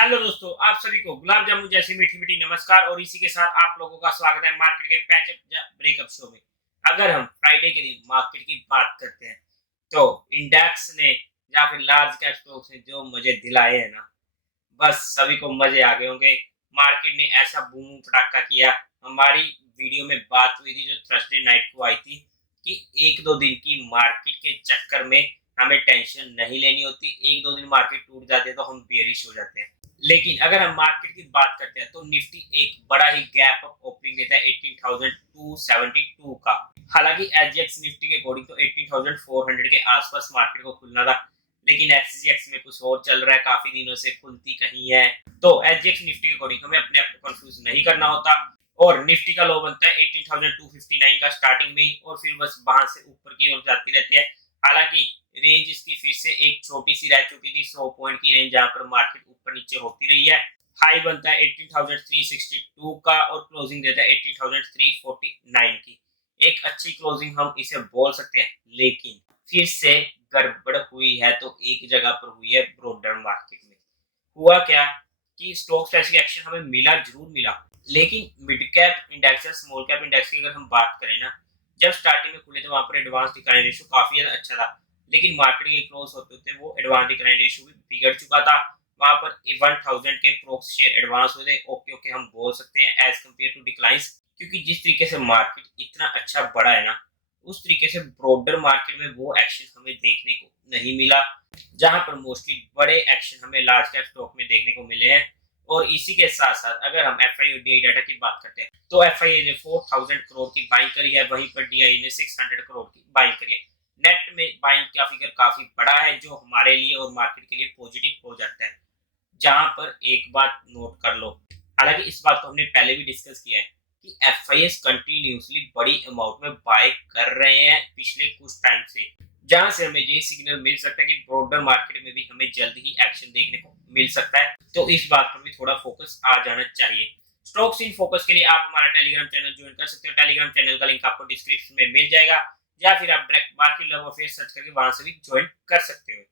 Hello दोस्तों, आप सभी को गुलाब जामुन जैसी मीठी मीठी नमस्कार और इसी के साथ आप लोगों का स्वागत है मार्केट के पैचअप या ब्रेकअप शो में। अगर हम फ्राइडे के दिन मार्केट की बात करते हैं तो इंडेक्स ने या फिर लार्ज कैप स्टॉक्स ने जो मजे दिलाए हैं ना, बस सभी को मजे आ गए होंगे। मार्केट ने ऐसा बूम पटाखा किया। हमारी वीडियो में बात हुई थी जो थर्सडे नाइट को आई थी कि एक दो दिन की मार्केट के चक्कर में हमें टेंशन नहीं लेनी होती। एक दो दिन मार्केट टूट जाते हैं तो हम बेरिश हो जाते हैं। लेकिन अगर हम मार्केट की बात करते हैं तो निफ्टी एक बड़ा ही गैप अप ओपनिंग देता है 18,272 का। हालांकि एसजीएक्स निफ्टी के अकॉर्डिंग तो 18,400 के आसपास मार्केट को खुलना था, लेकिन एसजीएक्स में कुछ और चल रहा है, काफी दिनों से खुलती कहीं है। तो एसजीएक्स निफ्टी के अकॉर्डिंग हमें अपने आप को कंफ्यूज नहीं करना होता और निफ्टी का लो बनता है 18,259 का स्टार्टिंग में ही और फिर बस वहां से ऊपर की ओर जाती रहती है। हालांकि रेंज इसकी फिर से एक छोटी सी रह चुकी थी, 100 पॉइंट की रेंज जहां पर मार्केट ऊपर नीचे होती रही है। हाई बनता है 18,362 का और क्लोजिंग देता है 18,349 की। एक अच्छी क्लोजिंग हम इसे बोल सकते हैं, लेकिन फिर से गड़बड़ हुई है तो एक जगह पर हुई है ब्रॉडर मार्केट में। हुआ क्या कि स्टॉक स्पेसिफिक एक्शन हमें मिला, जरूर मिला, लेकिन मिड कैप इंडेक्स या स्मॉल कैप इंडेक्स की अगर हम बात करें ना, जब स्टार्टिंग में खुले तो वहां पर एडवांस डिक्लाइन रेशियो काफी ज्यादा अच्छा था, लेकिन मार्केट के क्लोज होते होते वो एडवांस डिक्लाइन रेशियो भी बिगड़ चुका था। वहां पर 1000 के प्रोक्स शेयर एडवांस हुए थे। ओके ओके हम बोल सकते हैं एज कम्पेयर टू डिक्लाइंस, क्योंकि जिस तरीके से मार्केट इतना अच्छा बढ़ा है ना, उस तरीके से ब्रॉडर मार्केट में वो एक्शन हमें देखने को नहीं मिला, जहां पर मोस्टली बड़े एक्शन हमें लार्ज कैप स्टॉक में देखने को मिले हैं। और इसी के साथ साथ अगर हम एफआईओ डीआई डाटा की बात करते हैं तो एफआईए ने 4000 करोड़ की बाइंग करी है, वहीं पर डीआई ने 600 करोड़ की बाइंग करी है। नेट में बाइंग का फिगर काफी बड़ा है, जो हमारे लिए और मार्केट के लिए पॉजिटिव हो जाता है। जहां पर एक बात नोट कर लो, हालांकि इस बात को हमने पहले भी डिस्कस किया है कि एफआईएस कंटिन्यूसली बड़ी अमाउंट में बाय कर रहे हैं पिछले कुछ टाइम से, जहां से हमें ये सिग्नल मिल सकता है कि ब्रॉडर मार्केट में भी हमें जल्द ही एक्शन देखने को मिल सकता है। तो इस बात पर भी थोड़ा फोकस आ जाना चाहिए। स्टॉक्स इन फोकस के लिए आप हमारा टेलीग्राम चैनल ज्वाइन कर सकते हो। टेलीग्राम चैनल का लिंक आपको डिस्क्रिप्शन में मिल जाएगा, या फिर आप direct market love affair search करके वहां से भी ज्वाइन कर सकते हो।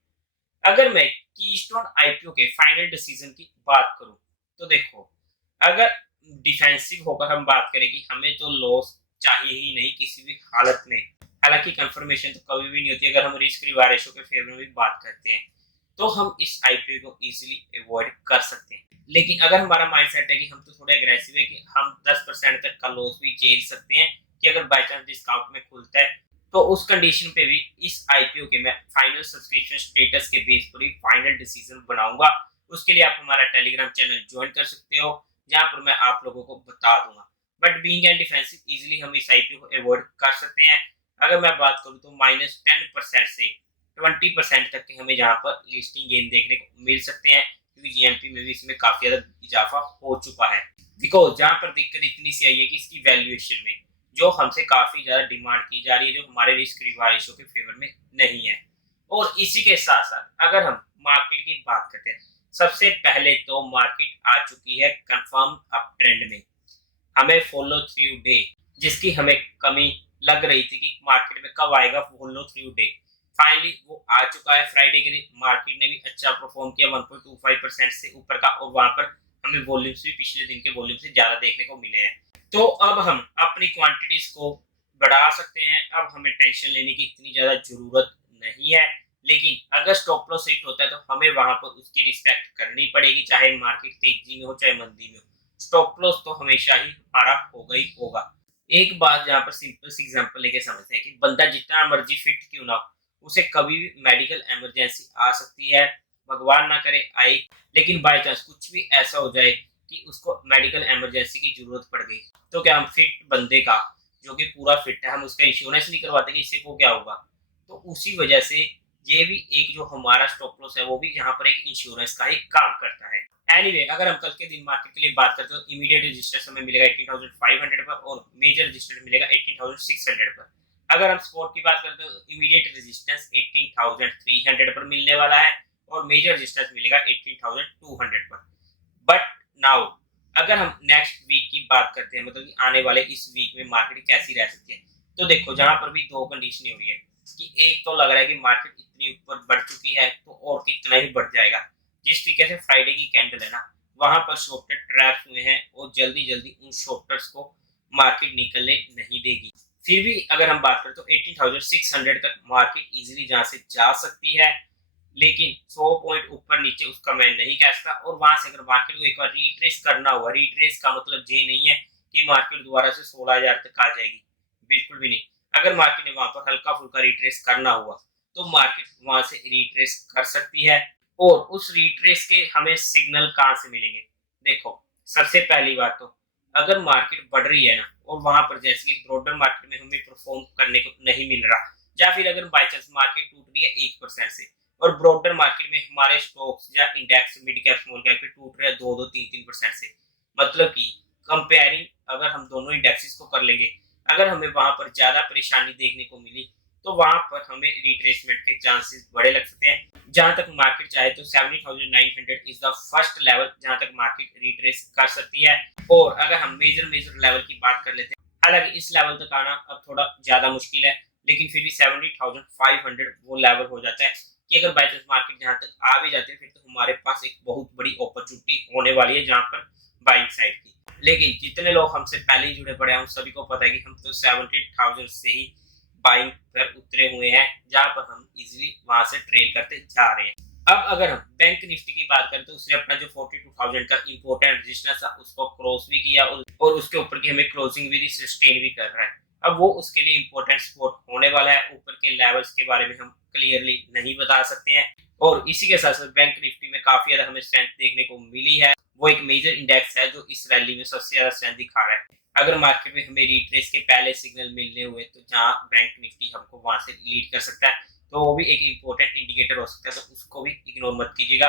अगर मैं कीस्टोन आईपीओ के फाइनल डिसीजन की बात करूं तो देखो, अगर डिफेंसिव होकर हम बात करें कि हमें तो लॉस चाहिए ही नहीं किसी भी हालत में, हालांकि कंफर्मेशन तो कभी भी नहीं होती। अगर हम रिस्क रिवार्ड रेशो के फेवर में भी बात करते हैं तो हम इस आईपीओ को इजीली अवॉइड कर सकते हैं। लेकिन अगर हमारा माइंडसेट है कि हम तो थोड़ा एग्रेसिव है कि हम 10% तक का लॉस भी झेल सकते हैं कि अगर बाय चांस डिस्काउंट में खुलता है, तो उस कंडीशन पे भी इस आईपीओ के मैं फाइनल सब्सक्रिप्शन स्टेटस के बेस पर ही फाइनल डिसीजन बनाऊंगा। उसके लिए आप हमारा टेलीग्राम चैनल ज्वाइन कर सकते हो, जहां पर मैं आप लोगों को बता दूंगा। But being and defensive easily हम इस आईपीओ को अवॉइड कर सकते हैं। अगर मैं बात करूं तो -10% से 20% तक के हमें जहां पर लिस्टिंग गेन देखने को मिल सकते हैं, क्योंकि जीएमपी में भी इसमें काफी ज्यादा इजाफा हो चुका है। बिकॉज जहां पर दिक्कत इतनी सी आई है कि इसकी वैल्यूएशन में जो हमसे काफी ज्यादा डिमांड की जा रही है, जो हमारे रिस्क रिवार्ड रेशियो के फेवर में नहीं है। और इसी के साथ साथ अगर हम मार्केट की बात करते हैं, सबसे पहले तो मार्केट आ चुकी है कंफर्म अप ट्रेंड में। हमें फॉलो थ्रू डे जिसकी हमें कमी लग रही थी कि मार्केट में कब आएगा फॉलो थ्रू डे, फाइनली वो आ चुका है। फ्राइडे के दिन मार्केट ने भी अच्छा परफॉर्म किया 1.25% से ऊपर का, और वहां पर हमें वॉल्यूम्स भी पिछले दिन के वॉल्यूम से ज्यादा देखने को मिले हैं। तो अब हम अपनी क्वांटिटीज को बढ़ा सकते हैं। अब हमें टेंशन लेने की इतनी ज्यादा जरूरत नहीं है, लेकिन अगर स्टॉप लॉस हिट होता है तो हमें वहां पर उसकी रिस्पेक्ट करनी पड़ेगी, चाहे मार्केट तेजी में हो चाहे मंदी में हो। स्टॉप लॉस तो हमेशा ही हमारा होगा ही होगा। एक बात जहां पर सिंपल सी एग्जांपल लेके समझते हैं कि बंदा जितना मर्जी फिट क्यों ना हो, उसे कभी भी मेडिकल इमरजेंसी आ सकती है, भगवान ना करे आए, लेकिन बाय चांस कुछ भी ऐसा हो जाए कि उसको मेडिकल इमरजेंसी की जरूरत पड़ गई, तो क्या हम फिट बंदे का, जो कि पूरा फिट है, हम उसका इंश्योरेंस नहीं करवाते कि इससे को क्या होगा। तो उसी वजह से ये भी एक जो हमारा स्टॉप लॉस है वो भी यहाँ पर एक इंश्योरेंस का ही काम करता है। एनीवे, अगर हम कल के दिन मार्केट के लिए बात करते हैं तो इमीडिएट रेजिस्टेंस हमें मिलेगा 18,500 पर और मेजर रेजिस्टेंस मिलेगा 18,600 पर। अगर हम स्पॉट की बात करते हैं तो इमीडिएट रेजिस्टेंस 18,300 पर मिलने वाला है और मेजर रेजिस्टेंस मिलेगा 18,200 पर। बट नाउ अगर हम नेक्स्ट वीक की बात करते हैं, मतलब कि आने वाले इस वीक में मार्केट कैसी रह सकती है, तो देखो जहां पर भी दो कंडीशन हो रही है कि एक तो लग रहा है कि मार्केट इतनी ऊपर बढ़ चुकी है तो और कितना ही बढ़ जाएगा, जिस तरीके से फ्राइडे की कैंडल है ना, वहां पर शॉर्टर ट्रैप हुए हैं और जल्दी जल्दी उन शॉर्टर्स को मार्केट निकलने नहीं देगी। फिर भी अगर हम बात करें तो 18,600 तक मार्केट इजीली जहां से जा सकती है, लेकिन 100 पॉइंट ऊपर नीचे उसका मैं नहीं कह सकता। और वहां से अगर मार्केट को एक बार रिट्रेस करना हुआ, रिट्रेस का मतलब ये नहीं है कि मार्केट दोबारा से 16,000 तक आ जाएगी, बिल्कुल भी नहीं। अगर मार्केट ने वहां पर हल्का फुल्का रिट्रेस करना हुआ तो मार्केट वहां से रिट्रेस कर सकती है। और उस रिट्रेस के हमें सिग्नल कहां से मिलेंगे? देखो, सबसे पहली बात तो अगर मार्केट बढ़ रही है ना, और वहां पर जैसे कि ब्रॉडर मार्केट में हमें परफॉर्म करने को नहीं मिल रहा, या फिर अगर बाई चांस मार्केट टूट रही है 1% से और ब्रॉडर मार्केट में हमारे स्टॉक्स या index mid cap small cap के टूट रहे हैं 2-3% से, मतलब कि कंपेयरिंग अगर हम दोनों इंडेक्सेस को कर लेंगे, अगर हमें वहां पर ज्यादा परेशानी देखने को मिली तो वहां पर हमें रिट्रेसमेंट के चांसेस बड़े लग सकते हैं। जहां तक मार्केट चाहे तो 70,900 इज द फर्स्ट लेवल जहां तक मार्केट रिट्रेस कर सकती है। और अगर हम मेजर लेवल की बात कर लेते हैं, हालांकि इस लेवल तक आना अब थोड़ा ज्यादा मुश्किल है, लेकिन फिर भी 70,500 वो लेवल हो जाता है कि अगर बाई चांस मार्केट जहां तक आ भी जाते हैं फिर तो हमारे पास एक बहुत बड़ी अपॉर्चुनिटी होने वाली है जहां पर बाइंग साइड की। लेकिन जितने लोग हमसे पहले ही जुड़े पड़े हैं उन सभी को पता है कि हम तो 70,000 से ही बाइंग पर उतरे हुए हैं, जहां पर हम इजीली वहां से ट्रेड करते जा रहे हैं। अब अगर हम बैंक निफ्टी की बात करें तो उसने अपना जो 42,000 का इंपॉर्टेंट रेजिस्टेंस था उसको क्रॉस भी किया और उसके ऊपर की हमें क्लोजिंग भी सस्टेन भी कर रहा है। अब वो उसके लिए इंपॉर्टेंट सपोर्ट होने वाला है। ऊपर के लेवल्स के बारे में हम क्लियरली नहीं बता सकते हैं। और इसी के साथ साथ बैंक निफ्टी में काफी ज्यादा हमें स्ट्रेंथ देखने को मिली है। वो एक मेजर इंडेक्स है जो इस रैली में सबसे ज्यादा स्ट्रेंथ दिखा रहा है। अगर मार्केट में हमें रिट्रेस के पहले सिग्नल मिलने हुए तो जहां बैंक निफ्टी हमको वहां से लीड कर सकता है, तो वो भी एक इंपॉर्टेंट इंडिकेटर हो सकता है, तो उसको भी इग्नोर मत कीजिएगा।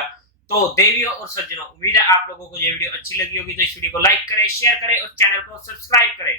तो देवियों और सज्जनों, उम्मीद है आप लोगों को ये वीडियो अच्छी लगी होगी, तो इस वीडियो को लाइक करें, शेयर करें और चैनल को सब्सक्राइब करें।